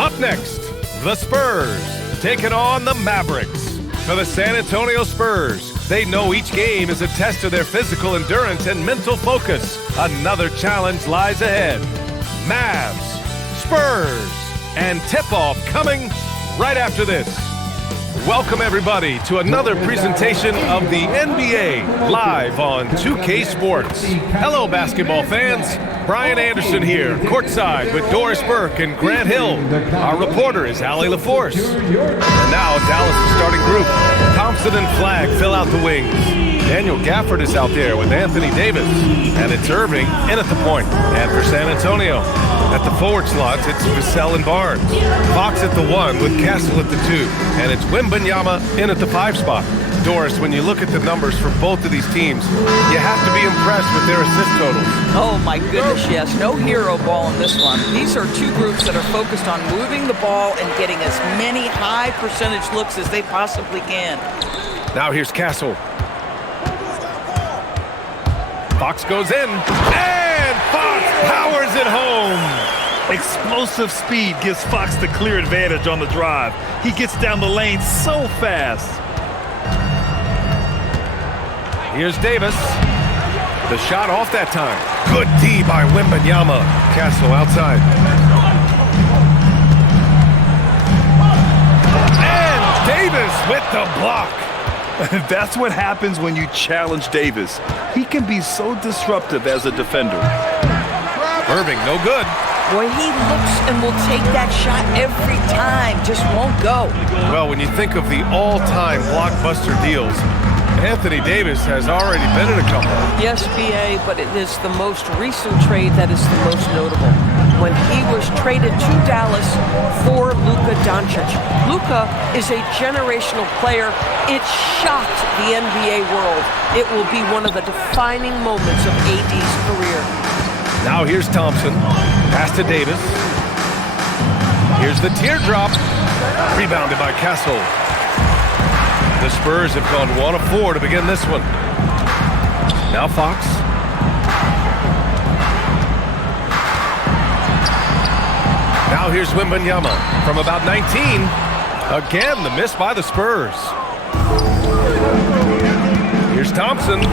Up next, the Spurs taking on the Mavericks. For the San Antonio Spurs, they know each game is a test of their physical endurance and mental focus. Another challenge lies ahead. Mavs, Spurs, and tip-off coming right after this. Welcome everybody to another presentation of the NBA live on 2K Sports. Hello basketball fans, Brian Anderson here, courtside with Doris Burke and Grant Hill. Our reporter is Allie LaForce. And now Dallas' starting group. Thompson and Flagg fill out the wings. Daniel Gafford is out there with Anthony Davis. And it's Irving in at the point. And for San Antonio, at the forward slots, it's Vassell and Barnes. Fox at the 1 with Castle at the 2. And it's Wembanyama in at the 5 spot. Doris, when you look at the numbers for both of these teams, you have to be impressed with their assist totals. Oh my goodness, yes. No hero ball in this one. These are two groups that are focused on moving the ball and getting as many high percentage looks as they possibly can. Now here's Castle. Fox goes in, and Fox powers it home. Explosive speed gives Fox the clear advantage on the drive. He gets down the lane so fast. Here's Davis. The shot off that time. Good D by Wembanyama. Castle outside. And Davis with the block. That's what happens when you challenge Davis. He can be so disruptive as a defender. Irving, no good. Boy, he looks and will take that shot every time. Just won't go. Well, when you think of the all-time blockbuster deals, Anthony Davis has already been in a couple. Yes, BA, but it is the most recent trade that is the most notable. When he was traded to Dallas for Luka Doncic. Luka is a generational player. It shocked the NBA world. It will be one of the defining moments of AD's career. Now here's Thompson. Pass to Davis. Here's the teardrop. Rebounded by Castle. The Spurs have gone 1 of 4 to begin this one. Now Fox. Now here's Wembanyama from about 19. Again, the miss by the Spurs. Here's Thompson.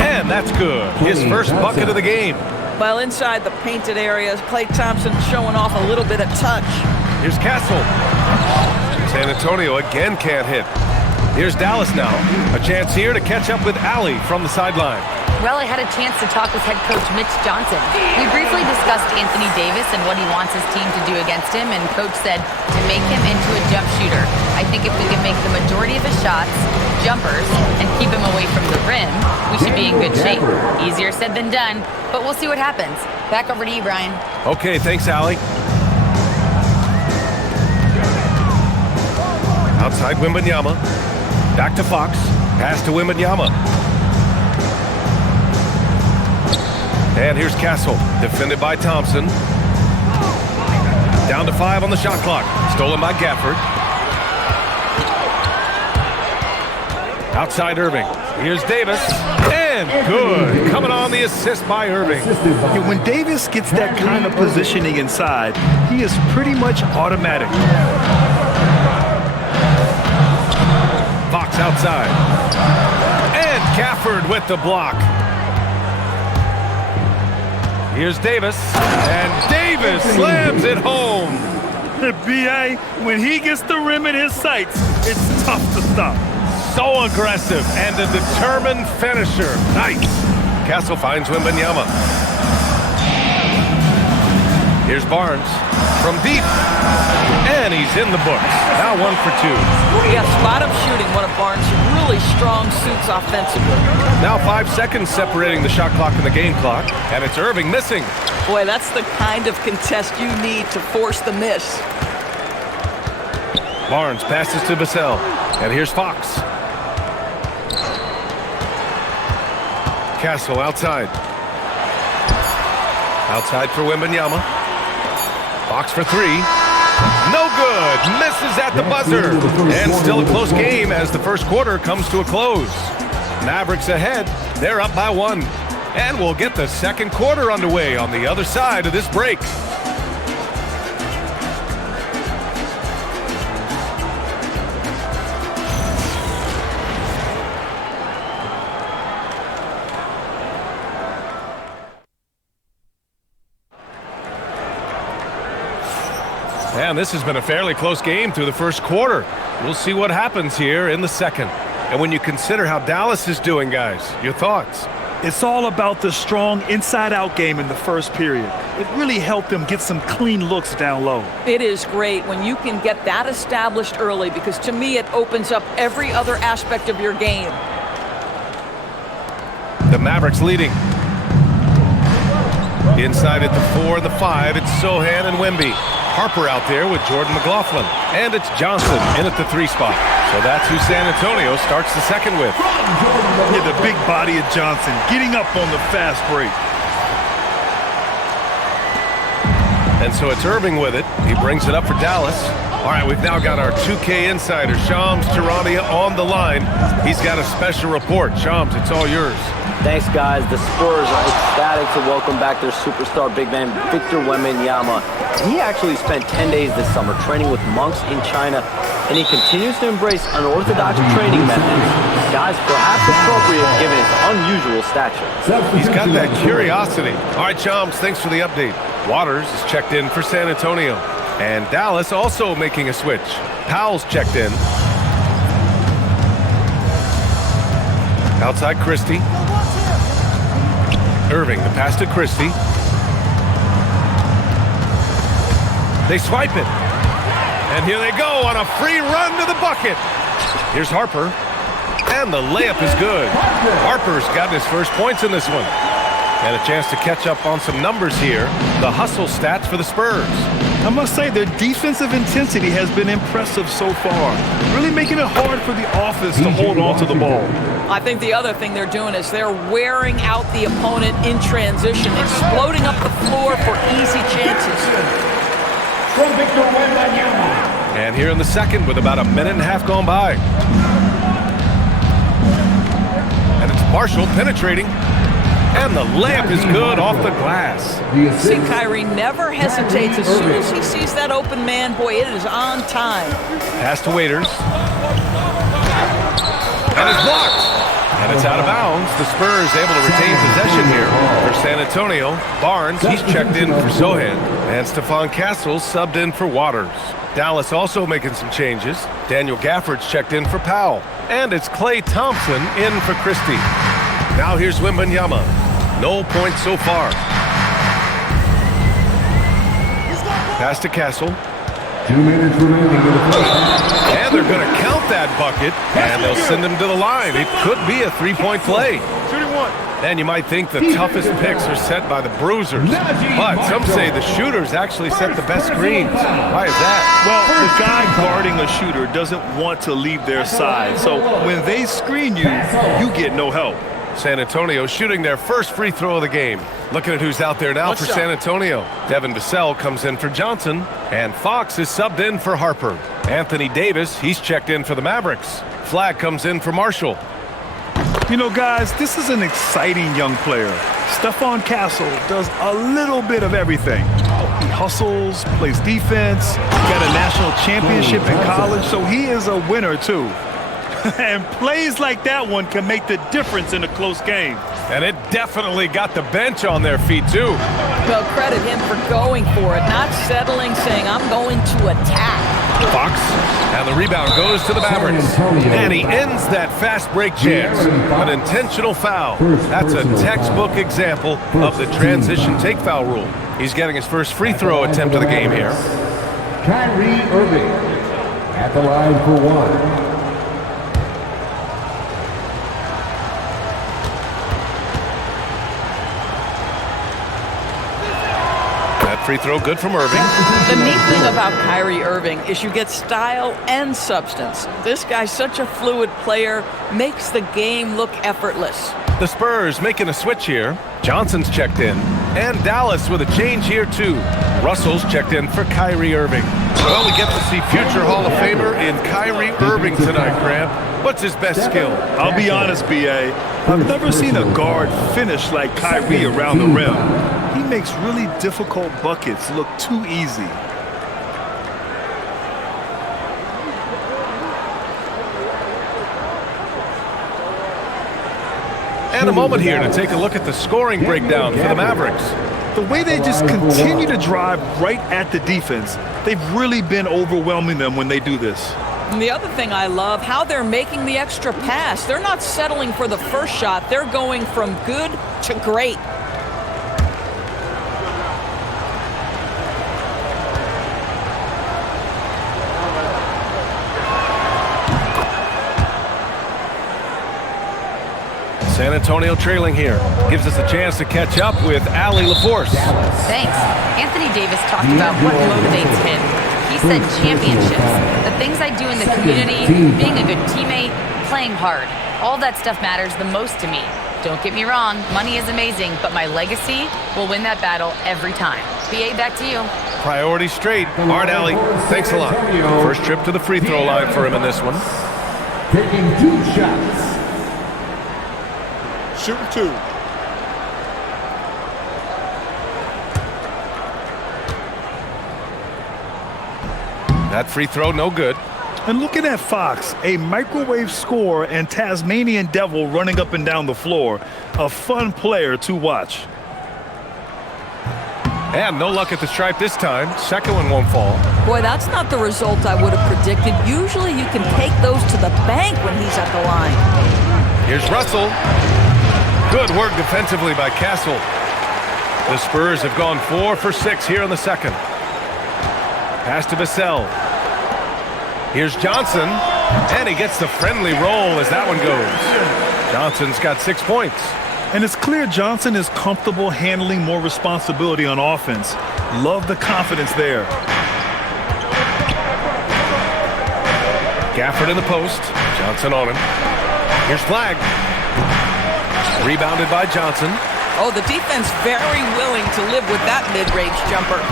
And that's good. His first bucket of the game. Well, inside the painted areas, Klay Thompson showing off a little bit of touch. Here's Castle. San Antonio again can't hit. Here's Dallas now. A chance here to catch up with Allie from the sideline. Well, I had a chance to talk with head coach Mitch Johnson. We briefly discussed Anthony Davis and what he wants his team to do against him, and coach said to make him into a jump shooter. I think if we can make the majority of his shots jumpers and keep him away from the rim, we should be in good shape. Easier said than done, but we'll see what happens. Back over to you, Brian. Okay, thanks, Allie. Outside Wembanyama. Back to Fox. Pass to Wembanyama. And here's Castle. Defended by Thompson. Down to 5 on the shot clock. Stolen by Gafford. Outside Irving. Here's Davis. And good. Coming on the assist by Irving. Yeah, when Davis gets that kind of positioning inside, he is pretty much automatic. Fox outside. And Gafford with the block. Here's Davis. And Davis slams it home. B.A., when he gets the rim in his sights, it's tough to stop. So aggressive and a determined finisher. Nice. Castle finds Wembanyama. Here's Barnes from deep. And he's in the books. Now 1 for 2. Yeah, spot-up shooting, one of Barnes' really strong suits offensively. Now 5 seconds separating the shot clock and the game clock. And it's Irving missing. Boy, that's the kind of contest you need to force the miss. Barnes passes to Vassell. And here's Fox. Castle outside. Outside for Wembanyama. Fox for 3. No good. Misses at the buzzer. And still a close game as the first quarter comes to a close. Mavericks ahead. They're up by 1. And we'll get the second quarter underway on the other side of this break. And this has been a fairly close game through the first quarter. We'll see what happens here in the second. And when you consider how Dallas is doing, guys, your thoughts? It's all about the strong inside-out game in the first period. It really helped them get some clean looks down low. It is great when you can get that established early, because to me it opens up every other aspect of your game. The Mavericks leading. Inside at the 4 and the 5, it's Sohan and Wemby. Harper out there with Jordan McLaughlin. And it's Johnson in at the 3 spot. So that's who San Antonio starts the second with. Yeah, the big body of Johnson getting up on the fast break. And so it's Irving with it. He brings it up for Dallas. All right, we've now got our 2K insider, Shams Charania, on the line. He's got a special report. Shams, it's all yours. Thanks, guys. The Spurs are ecstatic to welcome back their superstar big man, Victor Wembanyama. He actually spent 10 days this summer training with monks in China, and he continues to embrace unorthodox training methods. Guys, perhaps appropriate given his unusual stature. He's got that curiosity. All right, Shams, thanks for the update. Waters is checked in for San Antonio. And Dallas also making a switch. Powell's checked in. Outside Christie. Irving, the pass to Christie. They swipe it. And here they go on a free run to the bucket. Here's Harper. And the layup is good. Harper's got his first points in this one. And a chance to catch up on some numbers here. The hustle stats for the Spurs. I must say, their defensive intensity has been impressive so far. Really making it hard for the offense to hold on to the ball. I think the other thing they're doing is they're wearing out the opponent in transition, exploding up the floor for easy chances. And here in the second with about a minute and a half gone by. And it's Marshall penetrating. And the layup is good off the glass. See, Kyrie never hesitates. As soon as he sees that open man, boy, it is on time. Pass to Waiters. And it's blocked. And it's out of bounds. The Spurs able to retain possession here for San Antonio. Barnes, he's checked in for Sohan. And Stephon Castle subbed in for Waters. Dallas also making some changes. Daniel Gafford's checked in for Powell. And it's Klay Thompson in for Christie. Now here's Wembanyama. No points so far. Pass to Castle. 2 minutes remaining in the first. And they're going to count that bucket, and they'll send him to the line. It could be a three-point play. And you might think the toughest picks are set by the bruisers. But some say the shooters actually set the best screens. Why is that? Well, the guy guarding a shooter doesn't want to leave their side. So when they screen you, you get no help. San Antonio shooting their first free throw of the game. Looking at who's out there now for San Antonio. Devin Vassell comes in for Johnson, and Fox is subbed in for Harper. Anthony Davis, he's checked in for the Mavericks. Flag comes in for Marshall. You know, guys, this is an exciting young player. Stephon Castle does a little bit of everything. He hustles, plays defense, got a national championship in college, so he is a winner too. And plays like that one can make the difference in a close game. And it definitely got the bench on their feet, too. Well, credit him for going for it, not settling, saying, I'm going to attack. Fox, and the rebound goes to the Mavericks. And he ends that fast break chance. An intentional foul. That's a textbook example of the transition take foul rule. He's getting his first free throw attempt of the game here. Kyrie Irving at the line for one. Free throw good from Irving. The neat thing about Kyrie Irving is you get style and substance. This guy's such a fluid player, makes the game look effortless. The Spurs making a switch here. Johnson's checked in. And Dallas with a change here too. Russell's checked in for Kyrie Irving. Well, we get to see future Hall of Famer in Kyrie Irving tonight, Graham. What's his best skill? I'll be honest, B.A. I've never seen a guard finish like Kyrie around the rim. He makes really difficult buckets look too easy. And a moment here to take a look at the scoring breakdown for the Mavericks. The way they just continue to drive right at the defense, they've really been overwhelming them when they do this. And the other thing I love, how they're making the extra pass. They're not settling for the first shot. They're going from good to great. San Antonio trailing here. Gives us a chance to catch up with Allie LaForce. Thanks. Anthony Davis talked about what motivates him. He said championships, the things I do in the community, being a good teammate, playing hard. All that stuff matters the most to me. Don't get me wrong, money is amazing, but my legacy will win that battle every time. BA, back to you. Priority straight. All right, Allie, thanks a lot. First trip to the free throw line for him in this one. Taking 2 shots. Shooting 2. That free throw, no good. And looking at Fox, a microwave scorer and Tasmanian devil running up and down the floor. A fun player to watch. And no luck at the stripe this time. Second one won't fall. Boy, that's not the result I would have predicted. Usually you can take those to the bank when he's at the line. Here's Russell. Good work defensively by Castle. The Spurs have gone 4 for 6 here in the second. Pass to Vassell. Here's Johnson, and he gets the friendly roll as that one goes. Johnson's got 6 points. And it's clear Johnson is comfortable handling more responsibility on offense. Love the confidence there. Gafford in the post. Johnson on him. Here's Flag. Rebounded by Johnson. Oh, the defense very willing to live with that mid-range jumper.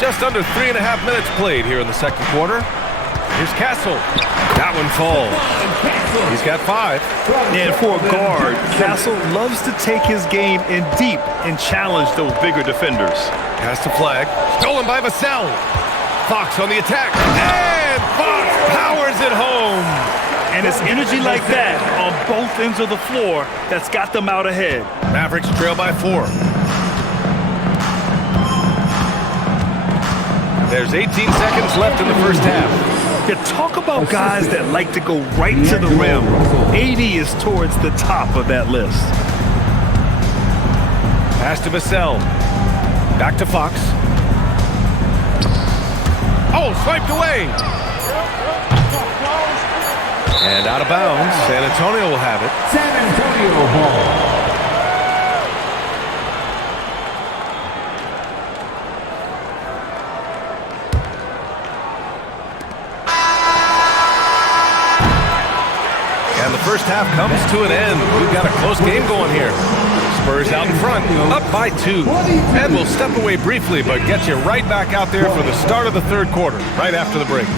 Just under 3.5 minutes played here in the second quarter. Here's Castle. That one falls. He's got 5. And for a guard, Castle loves to take his game in deep and challenge those bigger defenders. Pass to Flag. Stolen by Vassell. Fox on the attack. And Fox powers it home. And it's energy like that on both ends of the floor that's got them out ahead. Mavericks trail by 4. There's 18 seconds left in the first half. Yeah, talk about guys that like to go right to the rim. 80 is towards the top of that list. Pass to Vassell. Back to Fox. Oh, swiped away. And out of bounds. San Antonio will have it. San Antonio ball. And the first half comes to an end. We've got a close game going here. Spurs out in front, up by 2. And we'll step away briefly, but get you right back out there for the start of the third quarter, right after the break.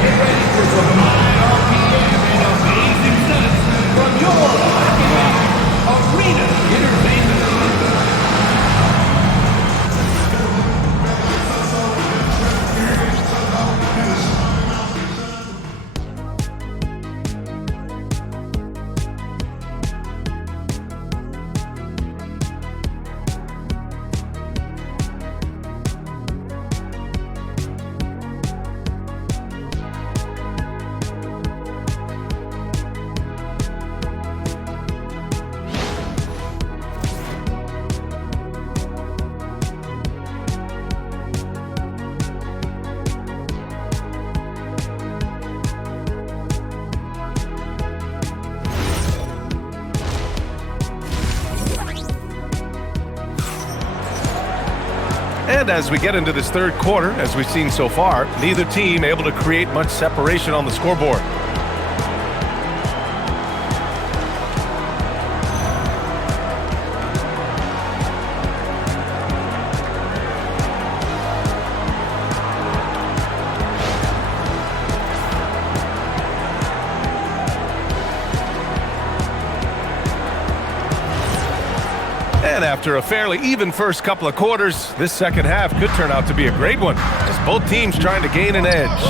Get ready for some high RPM and amazing stunts from your Arena Entertainment. And as we get into this third quarter, as we've seen so far, neither team able to create much separation on the scoreboard. And after a fairly even first couple of quarters, this second half could turn out to be a great one, as both teams trying to gain an edge.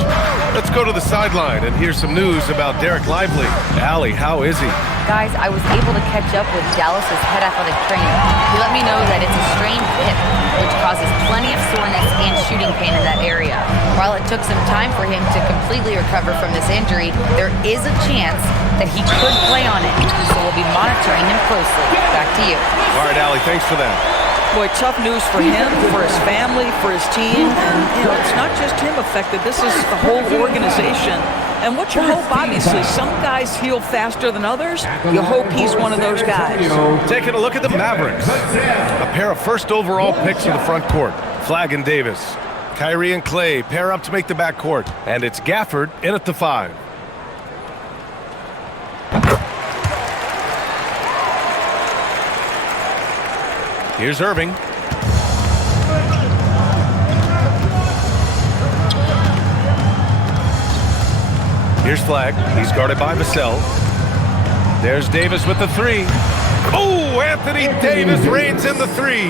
Let's go to the sideline and hear some news about Derek Lively. Allie, how is he? Guys, I was able to catch up with Dallas's head athletic trainer. He let me know that it's a strained hip, which causes plenty of soreness and shooting pain in that area. While it took some time for him to completely recover from this injury, there is a chance that he could play on it. So we'll be monitoring him closely. Back to you. All right, Allie, thanks for that. Boy, tough news for him, for his family, for his team. And, it's not just him affected. This is the whole organization. And what you hope, obviously, some guys heal faster than others. You hope he's one of those guys. Taking a look at the Mavericks. A pair of first overall picks in the front court. Flag and Davis. Kyrie and Clay pair up to make the backcourt. And it's Gafford in at the 5. Here's Irving. Here's Flag. He's guarded by Vassell. There's Davis with the 3. Oh, Anthony Davis reigns in the 3.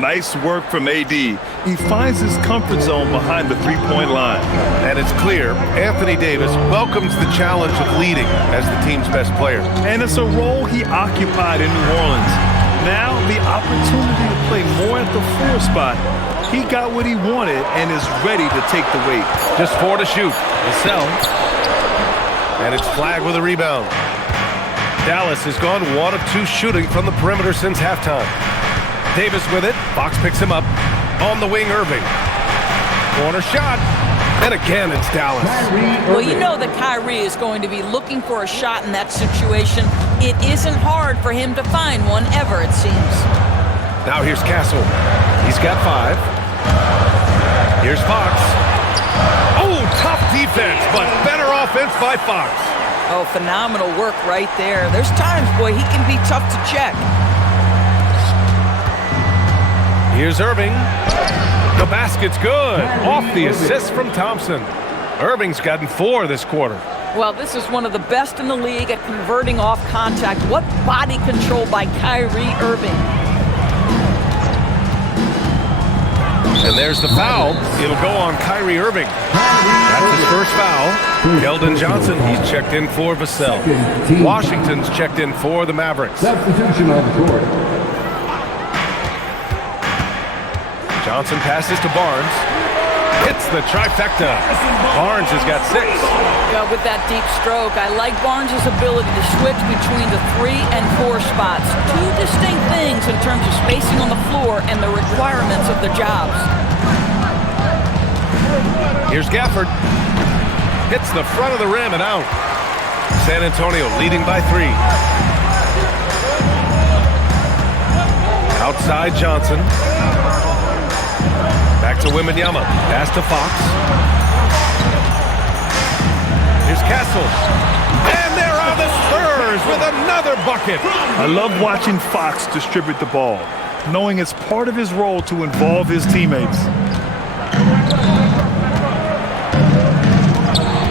Nice work from AD. He finds his comfort zone behind the three-point line. And it's clear Anthony Davis welcomes the challenge of leading as the team's best player. And it's a role he occupied in New Orleans. Now the opportunity to play more at the 4 spot. He got what he wanted and is ready to take the weight. Just 4 to shoot. Vassell. And it's Flag with a rebound. Dallas has gone 1 of 2 shooting from the perimeter since halftime. Davis with it. Fox picks him up. On the wing, Irving. Corner shot. And again, it's Dallas. Well, you know that Kyrie is going to be looking for a shot in that situation. It isn't hard for him to find one ever, it seems. Now here's Castle. He's got 5. Here's Fox. Oh, tough defense, but better offense by Fox. Oh, phenomenal work right there. There's times, boy, he can be tough to check. Here's Irving. The basket's good. Off the assist from Thompson. Irving's gotten 4 this quarter. Well, this is one of the best in the league at converting off contact. What body control by Kyrie Irving. And there's the foul. It'll go on Kyrie Irving. That's his first foul. Keldon Johnson, he's checked in for Vassell. Washington's checked in for the Mavericks. Substitution on the court. Johnson passes to Barnes. Hits the trifecta. Barnes has got 6. Yeah, with that deep stroke, I like Barnes' ability to switch between the 3 and 4 spots. 2 distinct things in terms of spacing on the floor and the requirements of the jobs. Here's Gafford. Hits the front of the rim and out. San Antonio leading by 3. Outside Johnson. Back to Wembanyama. Pass to Fox. Here's Castle. And there are the Spurs with another bucket. I love watching Fox distribute the ball, knowing it's part of his role to involve his teammates.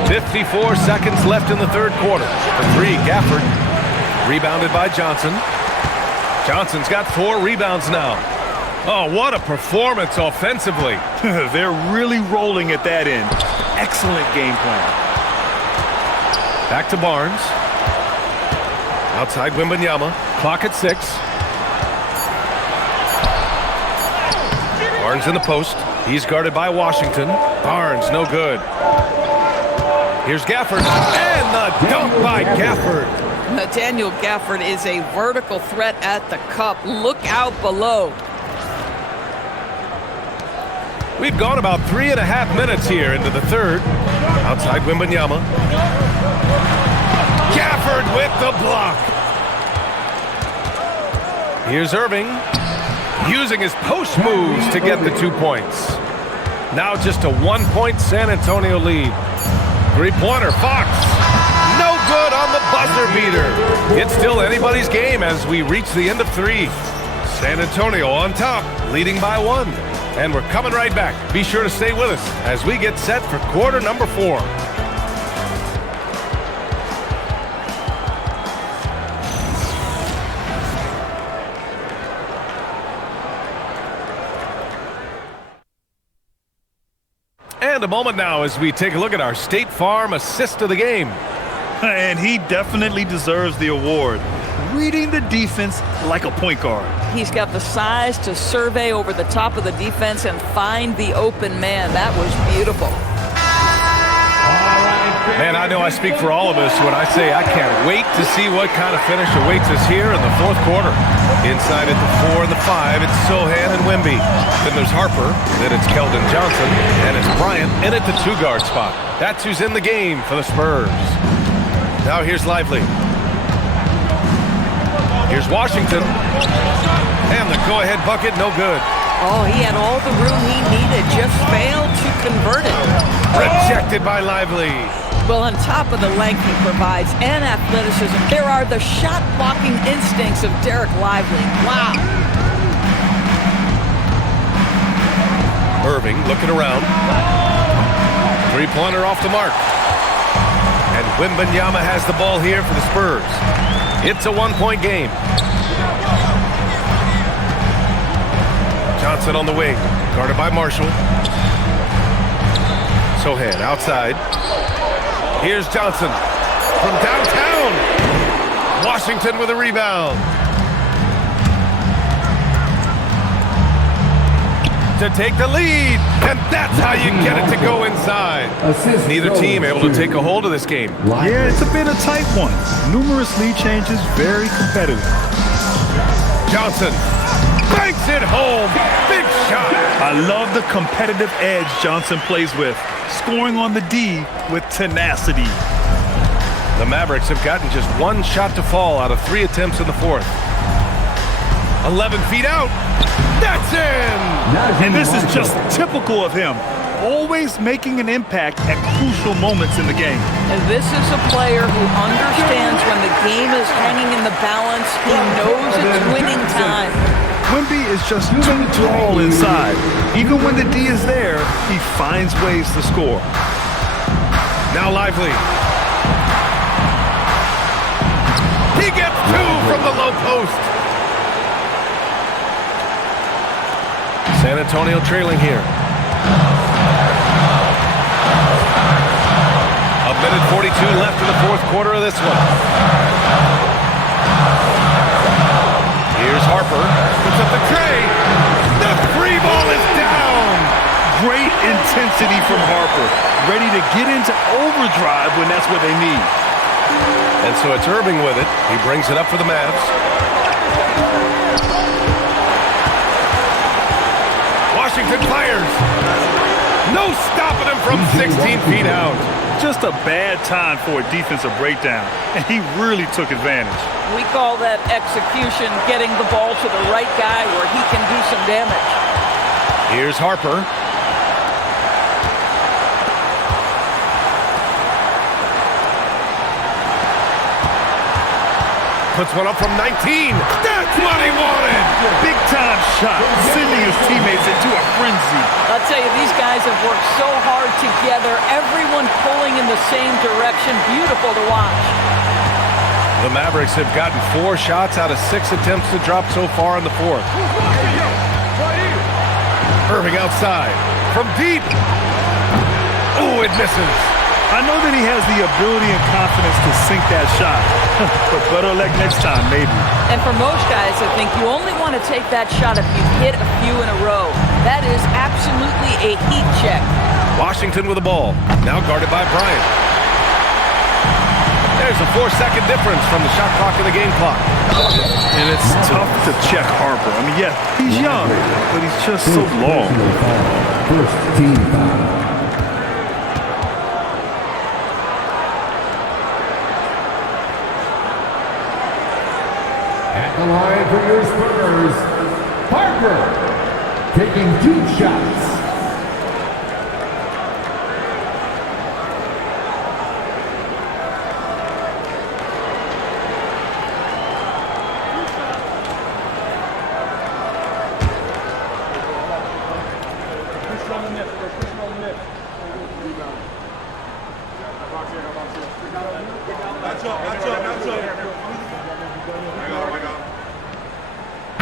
54 seconds left in the third quarter. The 3, Gafford. Rebounded by Johnson. Johnson's got 4 rebounds now. Oh, what a performance offensively. They're really rolling at that end. Excellent game plan. Back to Barnes. Outside Wembanyama. Clock at 6. Barnes in the post. He's guarded by Washington. Barnes, no good. Here's Gafford. And the dunk by Gafford. Nathaniel Gafford is a vertical threat at the cup. Look out below. We've gone about 3.5 minutes here into the third. Outside Wembanyama. Gafford with the block. Here's Irving. Using his post moves to get the 2 points. Now just a 1-point San Antonio lead. 3-pointer, Fox. No good on the buzzer beater. It's still anybody's game as we reach the end of 3. San Antonio on top, leading by 1. And we're coming right back. Be sure to stay with us as we get set for quarter number 4. And a moment now as we take a look at our State Farm assist of the game. And he definitely deserves the award. Reading the defense like a point guard. He's got the size to survey over the top of the defense and find the open man. That was beautiful. Man, I know I speak for all of us when I say I can't wait to see what kind of finish awaits us here in the fourth quarter. Inside at the 4 and the 5, it's Sohan and Wemby. Then there's Harper, then it's Keldon Johnson, and it's Bryant in at the 2-guard spot. That's who's in the game for the Spurs. Now here's Lively. Here's Washington. And the go-ahead bucket, no good. Oh, he had all the room he needed, just failed to convert it. Rejected by Lively. Well, on top of the length he provides and athleticism, there are the shot-blocking instincts of Derek Lively. Wow. Irving looking around. Three-pointer off the mark. And Wembanyama has the ball here for the Spurs. It's a one-point game. Johnson on the wing, guarded by Marshall. Sohan outside. Here's Johnson from downtown. Washington with a rebound. To take the lead, and that's how you get it to go inside. Neither team able to take a hold of this game. Yeah, it's a bit a tight one. Numerous lead changes, very competitive. Johnson banks it home. Big shot. I love the competitive edge Johnson plays with, scoring on the D with tenacity. The Mavericks have gotten just one shot to fall out of 3 attempts in the fourth. 11 feet out. That's in! And this is just typical of him, always making an impact at crucial moments in the game. And this is a player who understands when the game is hanging in the balance. He knows it's winning time. Wemby is just too tall inside. Even when the D is there, he finds ways to score. Now Lively. He gets 2 from the low post. San Antonio trailing here. A minute 42 left in the fourth quarter of this one. Here's Harper. Puts up the tray. The 3 ball is down. Great intensity from Harper. Ready to get into overdrive when that's what they need. And so it's Irving with it. He brings it up for the Mavs. Washington fires. No stopping him from 16 feet out. Just a bad time for a defensive breakdown, and he really took advantage. We call that execution, getting the ball to the right guy where he can do some damage. Here's Harper. Puts one up from 19. That's what he wanted. Big time shot, sending his teammates into a frenzy. I'll tell you, these guys have worked so hard together. Everyone pulling in the same direction. Beautiful to watch. The Mavericks have gotten 4 shots out of 6 attempts to drop so far in the fourth. Irving outside from deep. Oh, it misses. I know that he has the ability and confidence to sink that shot, but better luck next time, maybe. And for most guys, I think you only want to take that shot if you hit a few in a row. That is absolutely a heat check. Washington with the ball, now guarded by Bryant. There's a 4-second difference from the shot clock and the game clock. And it's tough to check Harper. I mean, yeah, he's young, but he's just so long. First team foul. The line for your Spurs, Harper, taking 2 shots.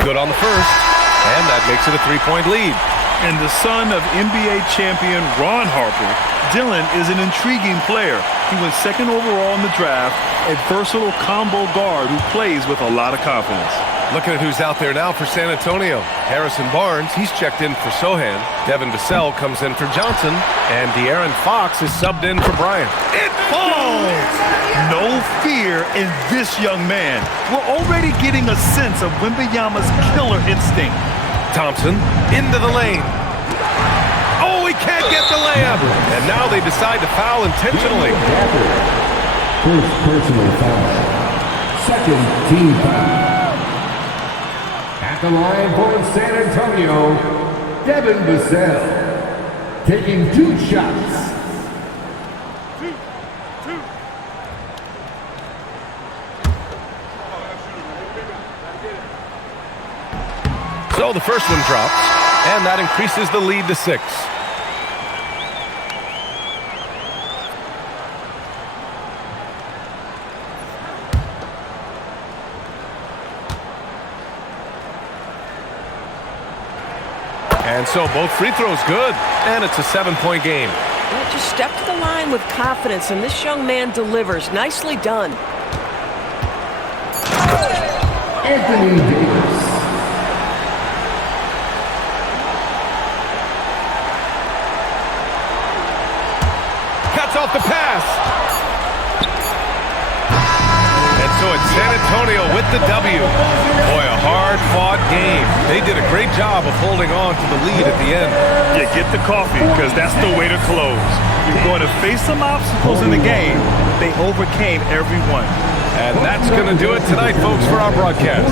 Good on the first, and that makes it a 3-point lead. And the son of NBA champion Ron Harper, Dylan is an intriguing player. He went second overall in the draft, a versatile combo guard who plays with a lot of confidence. Looking at who's out there now for San Antonio. Harrison Barnes, he's checked in for Sohan. Devin Vassell comes in for Johnson. And De'Aaron Fox is subbed in for Bryant. It falls! No fear in this young man. We're already getting a sense of Wembanyama's killer instinct. Thompson into the lane. Oh, he can't get the layup. And now they decide to foul intentionally. First personal foul. Second team foul. At the line for San Antonio, Devin Vassell, taking 2 shots. So the first one drops, and that increases the lead to 6. And so both free throws good, and it's a 7-point game. Well, just step to the line with confidence, and this young man delivers. Nicely done. Anthony Davis. Cuts off the pass. And so it's San Antonio with the W. Boy, a hard-fought game. They did a great job of holding on to the lead at the end. Yeah, get the coffee, because that's the way to close. You're going to face some obstacles in the game. They overcame every one. And that's going to do it tonight, folks, for our broadcast.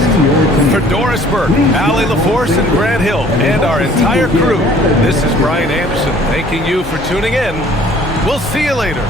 For Doris Burke, Allie LaForce, and Grant Hill, and our entire crew, this is Brian Anderson thanking you for tuning in. We'll see you later.